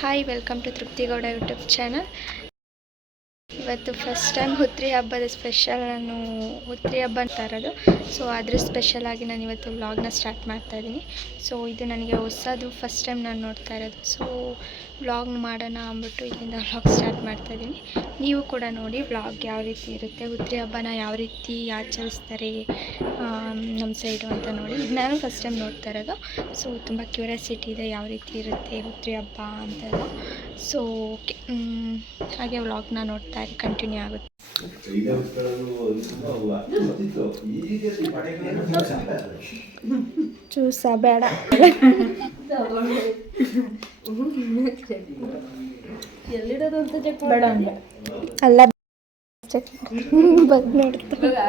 Hi welcome to Trupti Gowda YouTube channel ಇವತ್ತು first time Huttari ಹಬ್ಬದ special ನಾನು ಹುತ್ರಿ ಹಬ್ಬ ಅಂತ ಇರೋದು. ಸೊ ಅದ್ರ ಸ್ಪೆಷಲ್ ಆಗಿ ನಾನು ಇವತ್ತು ವ್ಲಾಗ್ನ ಸ್ಟಾರ್ಟ್ ಮಾಡ್ತಾ ಇದ್ದೀನಿ ಸೊ ಇದು ನನಗೆ ಹೊಸದು ಫಸ್ಟ್ ಟೈಮ್ ನಾನು ನೋಡ್ತಾ ಇರೋದು. ಸೊ ವ್ಲಾಗ್ ಮಾಡೋಣ ಅಂದ್ಬಿಟ್ಟು ಇಲ್ಲಿಂದ ವ್ಲಾಗ್ ಸ್ಟಾರ್ಟ್ ಮಾಡ್ತಾ ಇದ್ದೀನಿ ನೀವು ಕೂಡ ನೋಡಿ ವ್ಲಾಗ್ ಯಾವ ರೀತಿ ಇರುತ್ತೆ. ಉತ್ರಿ ಹಬ್ಬನ ಯಾವ ರೀತಿ ಆಚರಿಸ್ತಾರೆ ನಮ್ಮ ಸೈಡು ಅಂತ ನೋಡಿ. ನಾನು ಫಸ್ಟ್ ಟೈಮ್ ನೋಡ್ತಾ ಇರೋದು. ಸೊ ತುಂಬ ಕ್ಯೂರಿಯಾಸಿಟಿ ಇದೆ ಯಾವ ರೀತಿ ಇರುತ್ತೆ ಉತ್ರಿ ಹಬ್ಬ ಅಂತೆಲ್ಲ ಸೊ ಓಕೆ ಹಾಗೆ ವ್ಲಾಗ್ನ ನೋಡ್ತಾ ಇರಿ ಕಂಟಿನ್ಯೂ ಆಗುತ್ತೆ. ಜ್ಯೂಸ ಬೇಡ. ಬೇಡ ಅಂದೆ ಅಲ್ಲ ಬಂದು ನೋಡ್ತಾ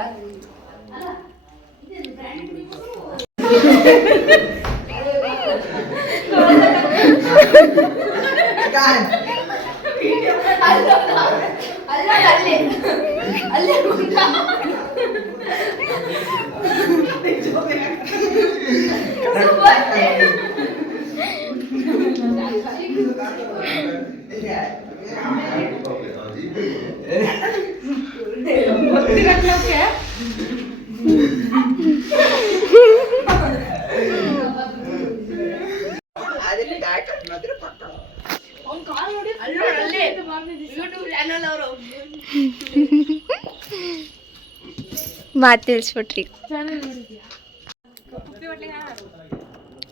ಮಾತು ತಿಳಿಸ್ಬಿಟ್ರಿ.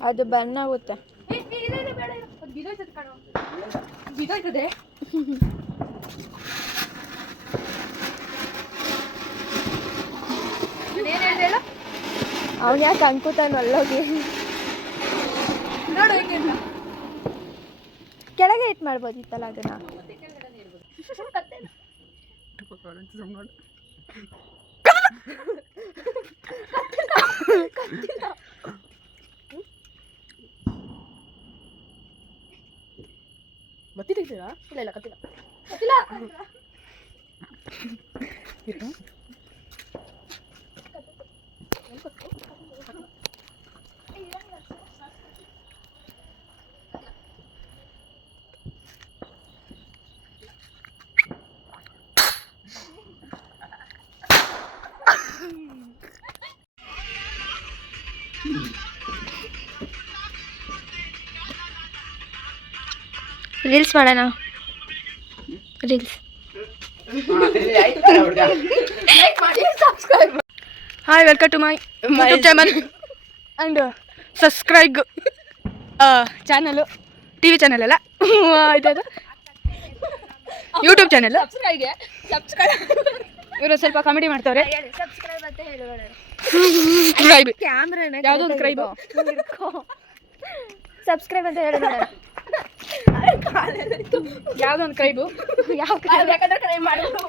ಅದು ಬರ್ನ್ ಆಗುತ್ತೆ. ಅವ್ನು ಯಾಕೆ ಅನ್ಕೋತಾನ ಅಲ್ಲೋಗಿ ಕೆಳಗೆ ಇಟ್ ಮಾಡ್ಬೋದಿತ್ತಲ್ಲ ಅದನ್ನ? ಬತ್ತಿ ತೆಗ್ತೀರಾ ಇಲ್ಲ ಇಲ್ಲ ಕತ್ತಿಲ್ಲ ರೀಲ್ಸ್ ಮಾಡೋಣ. Reels. Hi welcome to my YouTube channel and subscribe channel T V channel ಅಲ್ಲ? ಇದಾದ ಯೂಟ್ಯೂಬ್ ಚಾನಲ್ ಇವರು ಸ್ವಲ್ಪ ಕಾಮಿಡಿ ಮಾಡ್ತಾವ್ರೆ. ಸಬ್ಸ್ಕ್ರೈಬ್ ಯಾವುದೋ ಒಂದು ಕ್ರೈಬ್ ಸಬ್ಸ್ಕ್ರೈಬ್ ಅಂತ ಹೇಳಿ ನೋಡೋಣ ಯಾವುದೋ ಒಂದು ಕ್ರೈಬು ಯಾವ ಕ್ರೈ ಮಾಡೋದು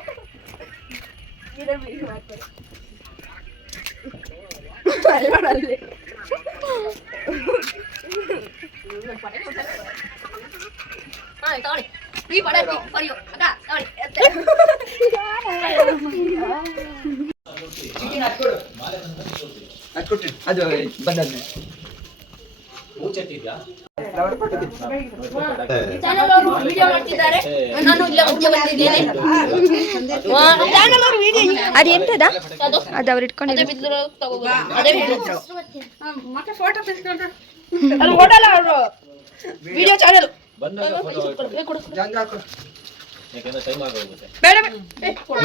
ಅಲ್ಲಿ ಅದು ಬಂದದ್ನೆ ಅದು ಅದು ಅವ್ರು ವಿಡಿಯೋ ಚಾನಲ್ ಯಾಕಂದ್ರೆ ಟೈಮ್ ಆಗೋಗುತ್ತೆ ಬೇಡ ಕೊಟ್ಟು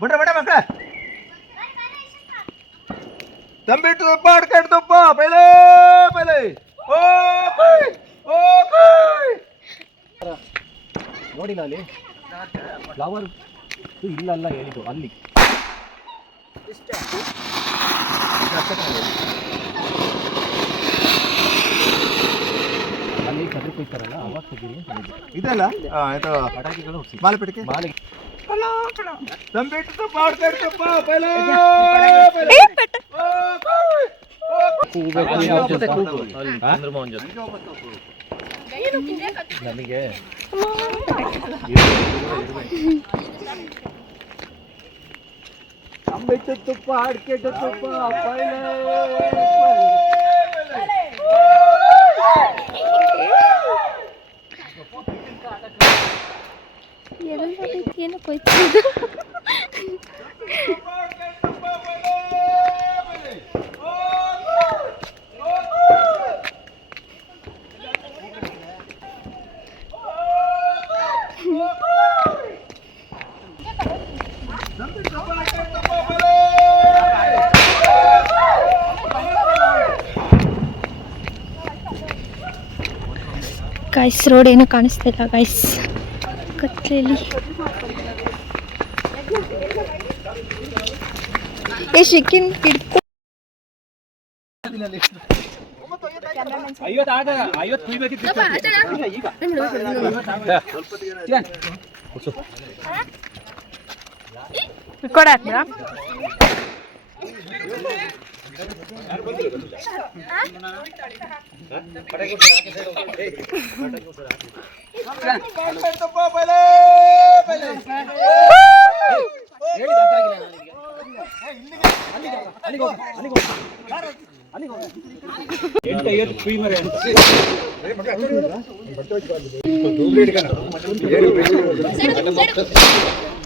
ಬಿಡ್ರೆ ಬೇಡ ಮಕ್ಕಳ ತಂಬಿಟ್ಟು ತುಪ್ಪ ಅಡ್ಕಾಡ್ ತುಪ್ಪ ಪೈಲೆ ಪೈಲೆ. ಓ ಪೈ ಓ ಪೈ ನೋಡಿಲ್ಲ ಅಲ್ಲಿ ಫ್ಲವರ್ ಇಲ್ಲ ಅಲ್ಲ ಹೇಳಿದ್ದು ಅಲ್ಲಿ. ಅಲ್ಲಿ ಕದ್ರು ಕೊಯ್ತಾರಲ್ಲ ಅವಾಗ ತೆಗೀರಿ ಇದೆಲ್ಲ ಆಯ್ತು ಪಟಾಕಿಗಳು ಹುಡ್ಸಿ ಮಾಲೆ ಪೆಟ್ಟಿಗೆ ಮಾಲೆ ತಂಬಿಟ್ಟು ತುಪ್ಪ ಅಡ್ಕಾಡ್ ತುಪ್ಪ ಪೈಲೆ ಪೈಲೆ ಓ ಪೈ ಓ ನನಗೆ ತಂಬಿಟ್ಟು ತುಪ್ಪ ಅಡ್ಕೆಟ್ಟು ತುಪ್ಪ ಪೈಲೆ ಏನು ಕೊಯ್ತು ಗಾಯ್ಸ್ ರೋಡ್ ಏನು ಕಾಣಿಸ್ತಿಲ್ಲ ಗೈಸ್ ಕತ್ಲೆಯಲ್ಲಿ ಏ ಶಿಕ್ಕಿನ್ ಹಿಡ್ಕೊ ಐವತ್ತು ಆಟ ಐವತ್ತು ಕುಯ್ಬೇಕಿತ್ತು ಈಗ ಕೊಡ ఏంటయ్యో ఫ్రీ మరి అంటే ఏ బట్టే బట్టే ఇచ్చారు ఇప్పుడు 2 లీటర్ కన 7 రూపాయలు సరే సరే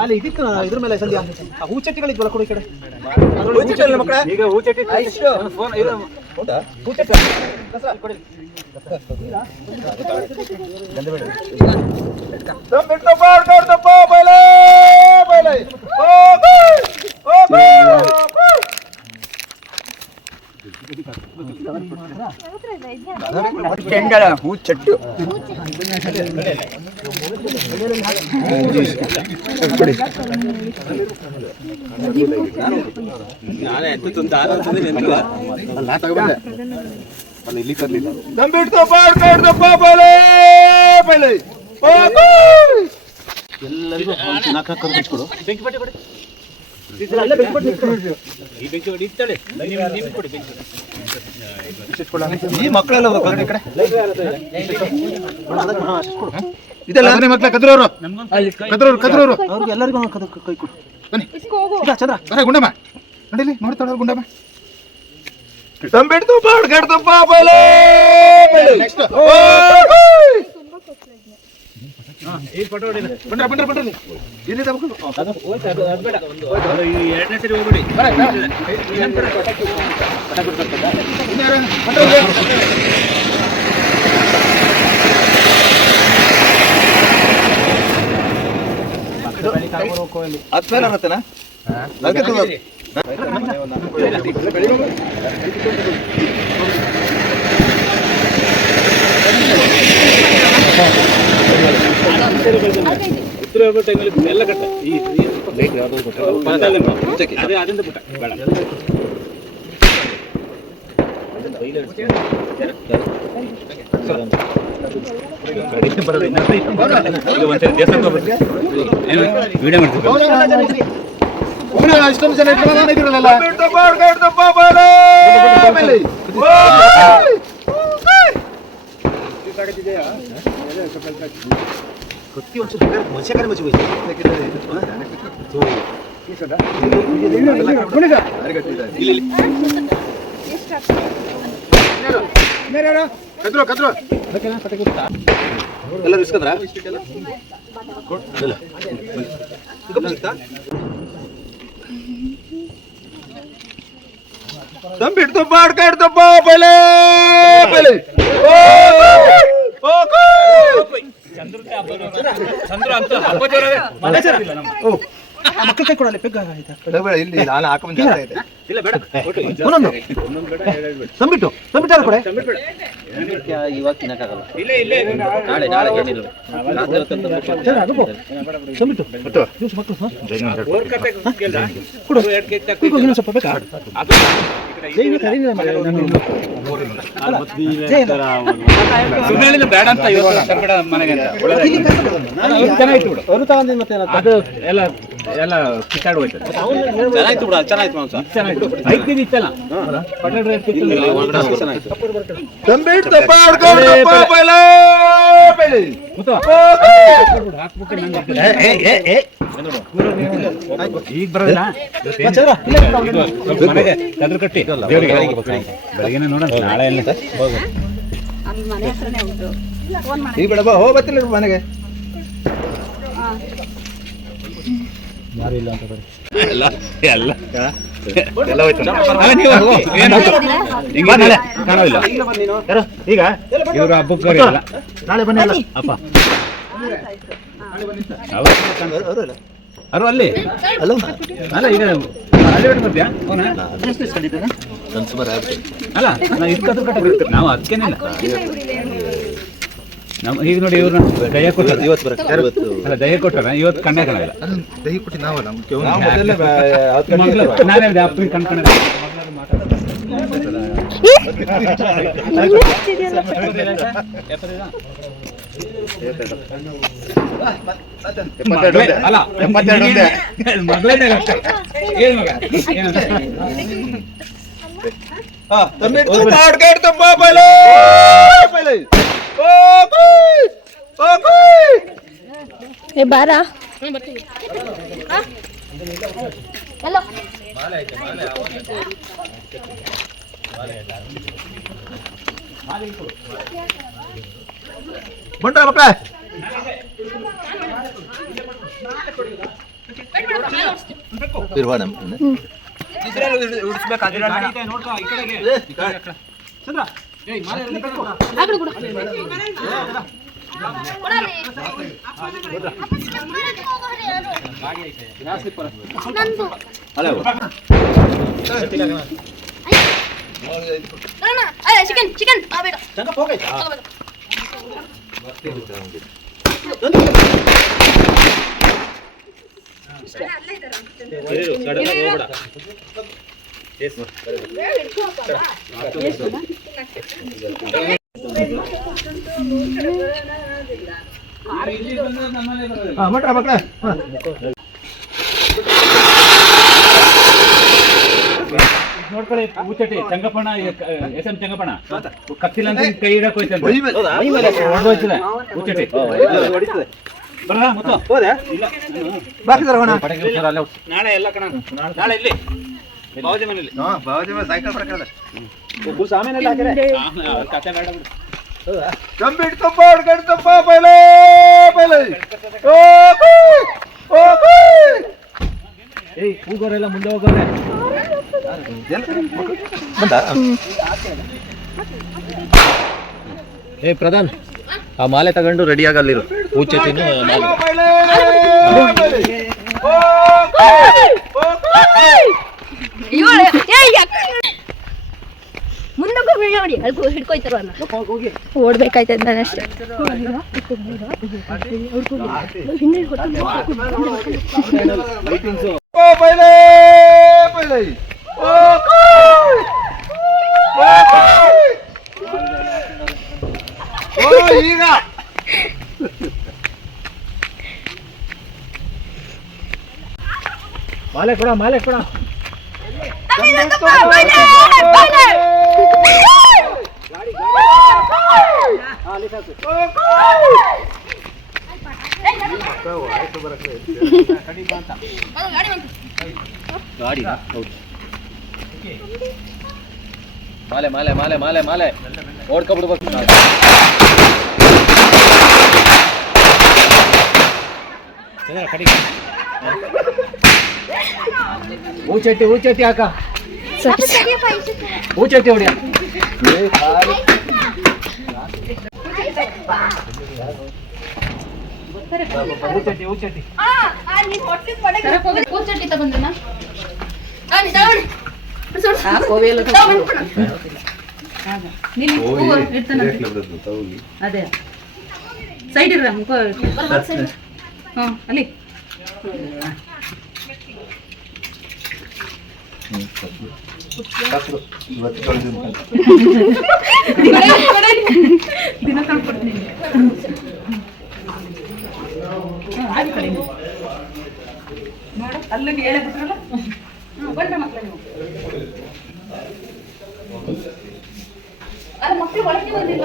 ಅಲ್ಲಿ ಇದಿತ್ತು ಇದ್ರ ಮೇಲೆ ಸಂಧ್ಯಾ ಆ ಹೂಚಟ್ಟಿಗಳಿದ್ವಲ್ಲ ಕೊಡಿ ಕಡೆ ಮಕ್ಕಳ? ಈಗ ಹೂಚಟ್ಟಿ ಫೋನ್ ಇದು ಹೌದಾ ತುಪ್ಪ ಪೈಲೆ ಇಲ್ಲಿ ಕೆಂಗಲ ಹೂಚಟ್ಟು. ನಾನೇ ಎತ್ತು ತಂದು ಆನಂದದಿಂದ ನೆನ್ಪಿಲ್ಲ. ತಂಬಿಟ್ಟು ತುಪ್ಪ ಎಲ್ಲರಿಗೂ ನಾಲ್ಕು ಹಚ್ಕೊಡು ಬೆಂಕಿ ಪಟ್ಟಿ ಕೊಡಿ. ಈ ಮಕ್ಕಳೆಲ್ಲ ಈ ಕಡೆ. ಇದೆಲ್ಲ? ಮಕ್ಕಳ ಕದ್ರವರು ಕದ್ರವರು ಕದ್ರವರು ಅವ್ರಿಗೆ ಎಲ್ಲರಿಗೂ ಕೈ- ಕೊಡು. ಬನ್ನಿ. ಇಲ್ಲ ಚಂದ್ರ? ಬರ ಗುಂಡಮ್ಮ. ನಡೀಲಿ ನೋಡ್ತಾಳ ಗುಂಡಮ್ಮ. ತಂಬಿಟ್ಟು ತುಪ್ಪ ಅಡ್ಕಾಡ್ ತುಪ್ಪ ಪಟೋಡಿ ಇಲ್ಲಿ ಈ ಎರಡನೇ. ಉತ್ತರ ಹೋಗೋ ಟೈಮಲ್ಲಿ ಎಲ್ಲ ಕಟ್ಟ ಈ. ಅದೇ ಬೇಡ ಜನ. ತಂಬಿಟ್ಟು ತುಪ್ಪ ಅಡ್ಕಾಡ್ ತುಪ್ಪ ಪೈಲೆ ಪೈಲೆ ಓ ಪೈ ಕತ್ತಿ ಒಂಚೂರು ಬೇಕಾದ್ರೆ ಮನುಷ್ಯ ಕಡೆ ಮಚ್ಚಿ ಹೋಯ್ತು ಕದ್ರು ಕದ್ರು ಎಲ್ಲರೂ ಇಸ್ಕೊಂಡ್ರಾ ತಂಬಿ ಹಿಡ್ತಪ್ಪ ಅಡ್ಕ ಹಿಡ್ತಪ್ಪ ಪೈಲೆ ಪೈಲೆ ಚಂದ್ರ ಅಂತ ಹಬ್ಬ ಜೋರವೇ. ಮನೆ ಸೇರಿಲ್ಲ ನಮ್ಗೆ. ಮಕ್ಕಳ ಕೈ ಕೊಡಲ್ಲ ಪೆಗ್ ಆಯ್ತಾ? ಇಲ್ಲಿ ನಾನು ಹಾಕೊಂಡ್ ಜಾಸ್ತಿ ಐತೆ ಇಲ್ಲ ಬೇಡ. ಒಂದೊಂದು. ಕೊಡೆ? ಇವಾಗ ತಿನ್ನಕ್ಕಾಗಲ್ಲ. ಇಲ್ಲೇ ಇಲ್ಲೇ ನಾಳೆ ನಾಳೆ ಜ್ಯೂಸ್ ಮಕ್ಕಳು? ಕೊಡು. ಇನ್ನೊಂದು ಸ್ವಲ್ಪ ಬೇಕಾ? ಬೇಡ ಅಂತ ಮನೆಗೆ ಚೆನ್ನಾಗಿತ್ತು ಬಿಡು? ಎಲ್ಲ ಎಲ್ಲ ಕಿತ್ತಾಡ್ ಹೋಯ್ತು ಚೆನ್ನಾಯ್ತು ಬಿಡ ಚೆನ್ನಾಗಿತ್ತು ಈಗ ಬರೋದಿಲ್ಲ? ಚಂದ್ರ, ಇಲ್ಲೇ ಕಟ್ಟಿ. ಬೆಳಗ್ಗೆ ನೋಡೋಣ ನಾಳೆ ಎಲ್ಲ? ಈಗ ಬೇಡ ಹೋಗ್ ಬರ್ತಿಲ್ಲ ಮನೆಗೆ. ಎಲ್ಲ ಎಲ್ಲ ಎಲ್ಲ ಹೋಯ್ತು. ಕಾಣೋದಿಲ್ಲ ಯಾರು? ಈಗ? ಇವರು ಹಬ್ಬಕ್ಕೆ ಬರೋಲ್ಲ ನಾಳೆ ಬನ್ನಿ ಅಲ್ಲ. ಅಪ್ಪ. ಅರು ಅವ್ರು ಅಲ್ಲಿ. ಅಲ್ಲ? ಅಲ್ಲ ಈಗ ಅಲ್ಲಿ ಬಿಟ್ಟು ಬರ್ತೀಯಾ ಅವನ ಅಲ್ಲ ನಾವು ಅದಕ್ಕೇನಿಲ್ಲ. ನಮ್ಮ ಈಗ ನೋಡಿ ಇವ್ರು ದಯ ಕೊಟ್ಟಾರ ಇವತ್ತು ಬರಕ್ಕೆ ಇವತ್ತು ಅಲ್ಲ ದಯ ಕೊಟ್ಟಾರ ಇವತ್ತು ಕಣ್ಣೇ ಕಾಣಲ್ಲ. ದಯ ಕೊಟ್ಟು ನಾವಲ್ಲ ನಾನೇ ಅಪ್ಪನಿಗೆ ಕಣ್ ಕಣ ಅಲ್ಲ. ಮಗಳೇ ಏನ್ ಮಗ ಏನು ತಂಬಿ ಹಿಡ್ತಪ್ಪ ಅಡ್ಕ ಹಿಡ್ತಪ್ಪ ಪೈಲೆ ಪೈಲೆ ಓ ಕುಯ್ ಓ ಕುಯ್ ಏ ಬಾರ ಬಂಡ್ರ ಮಕ್ಕಳ ಇರ್ವಾಣ ಚಿಕನ್ ಚಿಕನ್ ಚಂದ ಹೋಗೈತಾ ಬಂಡ್ರ ಮಕ್ಕಳ ನೋಡ್ಕೊಳ್ಳಿ ಊಚಟಿ ಚಂಗಪ್ಪಣ ಎಸ್ ಎಂ ಚಂಗಪ್ಪಣ ಕತ್ತಿಲ್ಲ ಅಂತ ಕೈ ಇಡಕ್ ಹೋಯ್ತಂತೆ ಹೊಡ್ದೋಯ್ತದೆ ಊಚಟಿ ಬರಲ್ಲ ಮುತ್ತು ಇಲ್ಲ ಬಾಕಿ ನಾಳೆ ಎಲ್ಲ ಕಣ ನಾಳೆ ಇಲ್ಲಿ. ಬಾವಜಿ ಮನೇಲಿ ಹಾ ಸೈಕಲ್ ಹಾಕಿದ್ರೆ ಕತೆ ಬೇಡ ಪೈಲೆ ಪೈಲೆ. ಏಯ್ ಕೂಗೋರೆಲ್ಲ ಮುಂದೆ ಹೋಗೋರೆ. ಏ ಪ್ರಧಾನ್ ಆ ಮಾಲೆ ತಗೊಂಡು ರೆಡಿ ಆಗಲ್ಲಿರು. ತಿನ್ನು ಮಾಲೆ. ಮುಂದಕ್ಕೆ ನೋಡಿ ಅಲ್ಲಿ ಹಿಡ್ಕೊಯ್ತಾರ ಓಡ್ಬೇಕಾಯ್ತದ ನಾನು ಅಷ್ಟೇ ಓ ಪೈಲೆ ಪೈಲೆ ಓ ಕುಯ್ ಓ ಕುಯ್ ಓ ಈಗ. ಮಾಲೆ ಕೊಡ ಮಾಲೆ ಕೊಡ. ಗಾಡಿ ಹೌದು ಮಾಲೆ ಮಾಲೆ ಮಾಲೆ ಮಾಲೆ ಮಾಲೆ ಓಡ್ಕೊಬಿಡ್ಬೇಕು ಊಚಟ್ಟಿ ಊಚಟ್ಟಿ ಹಾಕ ಊಚಟ್ಟಿ ಹೊಡಿಯ ಊಚಟ್ಟಿ ಊಚಟ್ಟಿ ಅದೇ. ಸೈಡ್ ಇರ ಹಾಂ ಅಲ್ಲಿ. ಹ್ಞೂ ಅಲ್ಲಿಗೆ ಹೇಳೇ ಬಿಟ್ರಲ್ಲ ಹ್ಞೂ ಬಂದ್ರೆ ಮಕ್ಕಳು ನೀವು ಮಕ್ಕಳು ಒಳಗೆ ಬಂದಿಲ್ಲ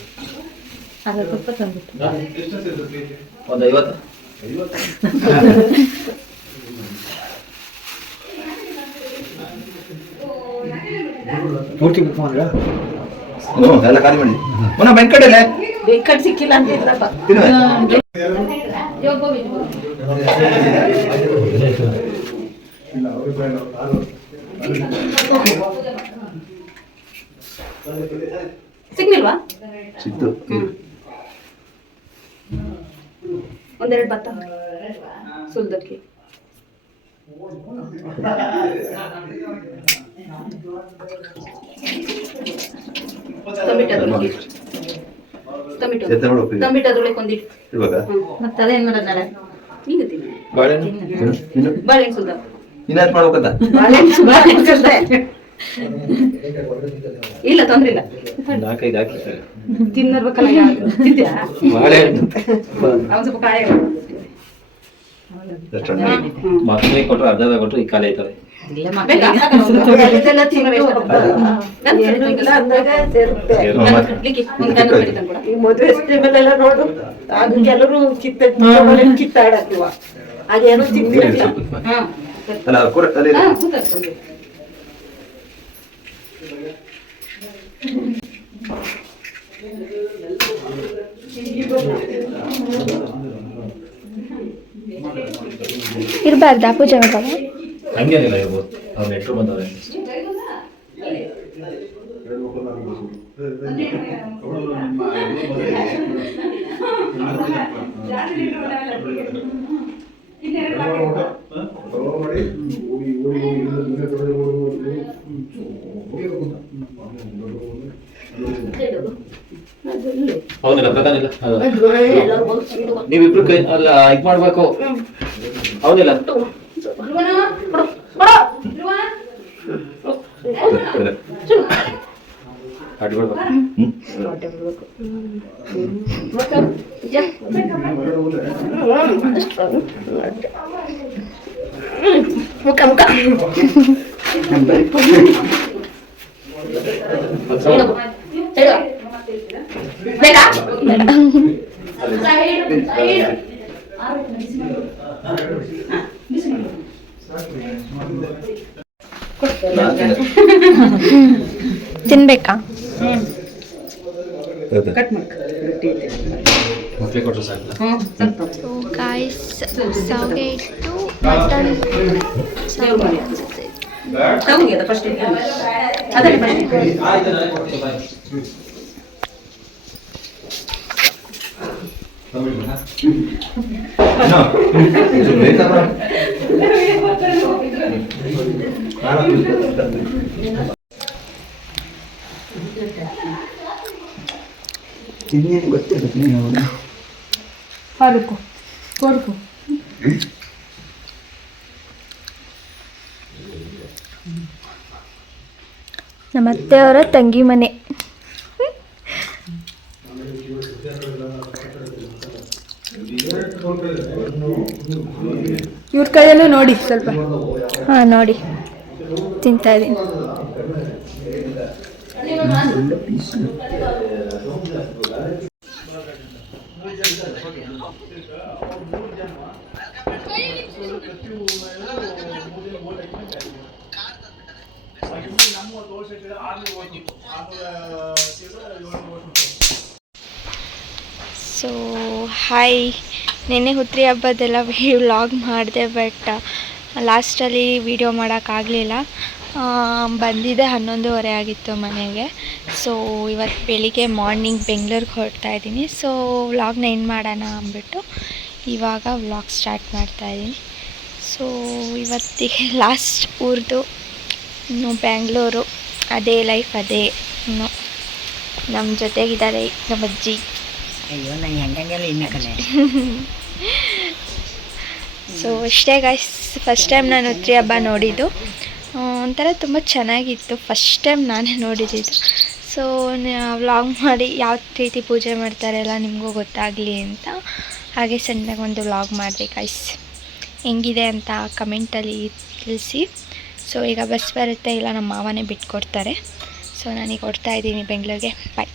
ಒಂದು ಐವತ್ತು. ಪೂರ್ತಿ ಬುಕ್ ಎಲ್ಲ ಖಾಲಿ ಮಾಡಿ. ಪುನಃ ಬೆಂಕಟಲೆ ಬೇಕಾದ್ ಸಿಕ್ಕಿಲ್ಲ ಅಂತ ಇದ್ರಪ್ಪ. ಸಿಗ್ಲಿಲ್ವಾ? ಸಿಕ್ತು ಒಂದೆರಡು ಭತ್ತ? ಸುಲ್ದಕ್ಕೆ. ಟೊಮೆಟೊ ಟೊಮೆಟೊ ಅದ್ರೊಳಗೆ ಒಂದಿಟ್ಟು ಮತ್ತೆ ಅದೇನ್ ಮಾಡೋದು ನಾಳೆ? ಈಗ ತಿನ್ನು. ಬಾಳೆಹಣ್ಣು ಸುಲ್ದ? ಇನ್ನೇನ್ ಮಾಡ್ಬೇಕಂತ? ಬಾಳೆಹಣ್ಣು ಸುಲ್ದ? ಇಲ್ಲ ತೊಂದ್ರೆ ಇಲ್ಲ. ನಾಲ್ಕೈದು ಹಾಕಿ ತಿನ್ನರ್ಬೇಕಲ್ಲ ತಿಂತ್ಯಾ? ಅವ್ನು ಸ್ವಲ್ಪ ಕಾಯ ಮಕ್ಕಳಿಗೆ ಕೊಟ್ಟರು ಕೊಟ್ಟರು ಈ ಮದುವೆ ನೋಡು ಕೆಲವರು ಕಿತ್ತ ಕಿತ್ತಾಡತ್ವ ಅದೇನು ಅಲ್ಲ ಕೂರ ಅಲ್ಲಿ ಇರಬಾರ್ದಾ ಪೂಜೆ ಮಾಡುವಾಗ? ಹಂಗೇನಿಲ್ಲ ಇರ್ಬೋದು. ಅವ್ರು ನೆಟ್ಟರು ಬಂದವ್ರೆ. ಹೌದಿಲ್ಲ ಪ್ರಧಾನ ಇಲ್ಲ. ನೀವಿಬ್ರು ಕೈ ಅಲ್ಲ ಇದ್ ಮಾಡ್ಬೇಕು. ಹೌದಿಲ್ಲ. ಮುಖ ಮುಖ ಮುಖ ಬೇಕಾ ತಿನ್ಬೇಕಾ ಕಟ್ ಮಾಡ್ಕ ರೊಟ್ಟಿ ಐತೆ ಮಕ್ಳಿಗೆ ಕೊಟ್ಟರು ಸಾಕು ಹ್ಞೂ ಸ್ವಲ್ಪ ಸೊ ಗಾಯ್ಸ್ ಸಾವಿಗೆ ಇಟ್ಟು ಮಟನ್ ದೇವ್ರ ಮನೆ ತಗೊಂಡಿ ಅದ ಫಸ್ಟ್ ಅದನ್ನೇ ಫಸ್ಟ್ ಇನ್ನೇನು ಗೊತ್ತಿಲ್ಲ ಹಾರುಕು ಕೋರ್ಕು ನಮ್ಮ ಅತ್ತೆ ಅವರ ತಂಗಿ ಮನೆ. ಇವ್ರ ಕೈಯಲ್ಲೂ ನೋಡಿ ಸ್ವಲ್ಪ. ಹಾಂ ನೋಡಿ. ತಿಂತಾ ಇದ್ದೀನಿ ಸೊ ಹಾಯ್ ನಿನ್ನೆ ಹುತ್ರಿ ಹಬ್ಬದೆಲ್ಲ ವ್ಲಾಗ್ ಮಾಡಿದೆ ಬಟ್ ಲಾಸ್ಟಲ್ಲಿ ವಿಡಿಯೋ ಮಾಡೋಕ್ಕಾಗಲಿಲ್ಲ ಬಂದಿದ್ದೆ ಹನ್ನೊಂದುವರೆ ಆಗಿತ್ತು ಮನೆಗೆ. ಸೊ ಇವತ್ತು ಬೆಳಿಗ್ಗೆ ಮಾರ್ನಿಂಗ್ ಬೆಂಗ್ಳೂರಿಗೆ ಹೊರಡ್ತಾ ಇದ್ದೀನಿ. ಸೊ ವ್ಲಾಗ್ನ ಏನು ಮಾಡೋಣ ಅಂದ್ಬಿಟ್ಟು ಇವಾಗ ವ್ಲಾಗ್ ಸ್ಟಾರ್ಟ್ ಮಾಡ್ತಾ ಇದ್ದೀನಿ. ಸೊ ಇವತ್ತಿಗೆ ಲಾಸ್ಟ್ ಊರ್ದು, ಇನ್ನು ಬ್ಯಾಂಗ್ಳೂರು ಅದೇ ಲೈಫ್ ಅದೇ. ಇನ್ನು ನಮ್ಮ ಜೊತೆಗಿದ್ದಾರೆ ನಮ್ಮ ಅಜ್ಜಿ. ಅಯ್ಯೋ ಹೆಂಗಂಗೆಲ್ಲ ಇನ್ನ ಕಣೆ ಸೊ ಅಷ್ಟೇ ಗಾಯ್ಸ್ ಫಸ್ಟ್ ಟೈಮ್ ನಾನು ಉತ್ರಿ ಹಬ್ಬ ನೋಡಿದ್ದು ಒಂಥರ ತುಂಬ ಚೆನ್ನಾಗಿತ್ತು. ಫಸ್ಟ್ ಟೈಮ್ ನಾನೇ ನೋಡಿದ್ದು ಸೊ ವ್ಲಾಗ್ ಮಾಡಿ ಯಾವ ರೀತಿ ಪೂಜೆ ಮಾಡ್ತಾರೆ ಎಲ್ಲ ನಿಮಗೂ ಗೊತ್ತಾಗಲಿ ಅಂತ. ಹಾಗೆ ಸಣ್ಣಗೆ ಒಂದು ವ್ಲಾಗ್ ಮಾಡಿದೆ ಗಾಯ್ಸ್ ಹೆಂಗಿದೆ ಅಂತ ಕಮೆಂಟಲ್ಲಿ ತಿಳಿಸಿ. ಸೊ ಈಗ ಬಸ್ ಬರುತ್ತೆ, ಇಲ್ಲ ನಮ್ಮ ಮಾವನೇ ಬಿಟ್ಕೊಡ್ತಾರೆ. ಸೊ ನಾನೀಗ ಹೊಡ್ತಾ ಇದ್ದೀನಿ ಬೆಂಗಳೂರಿಗೆ. ಬಾಯ್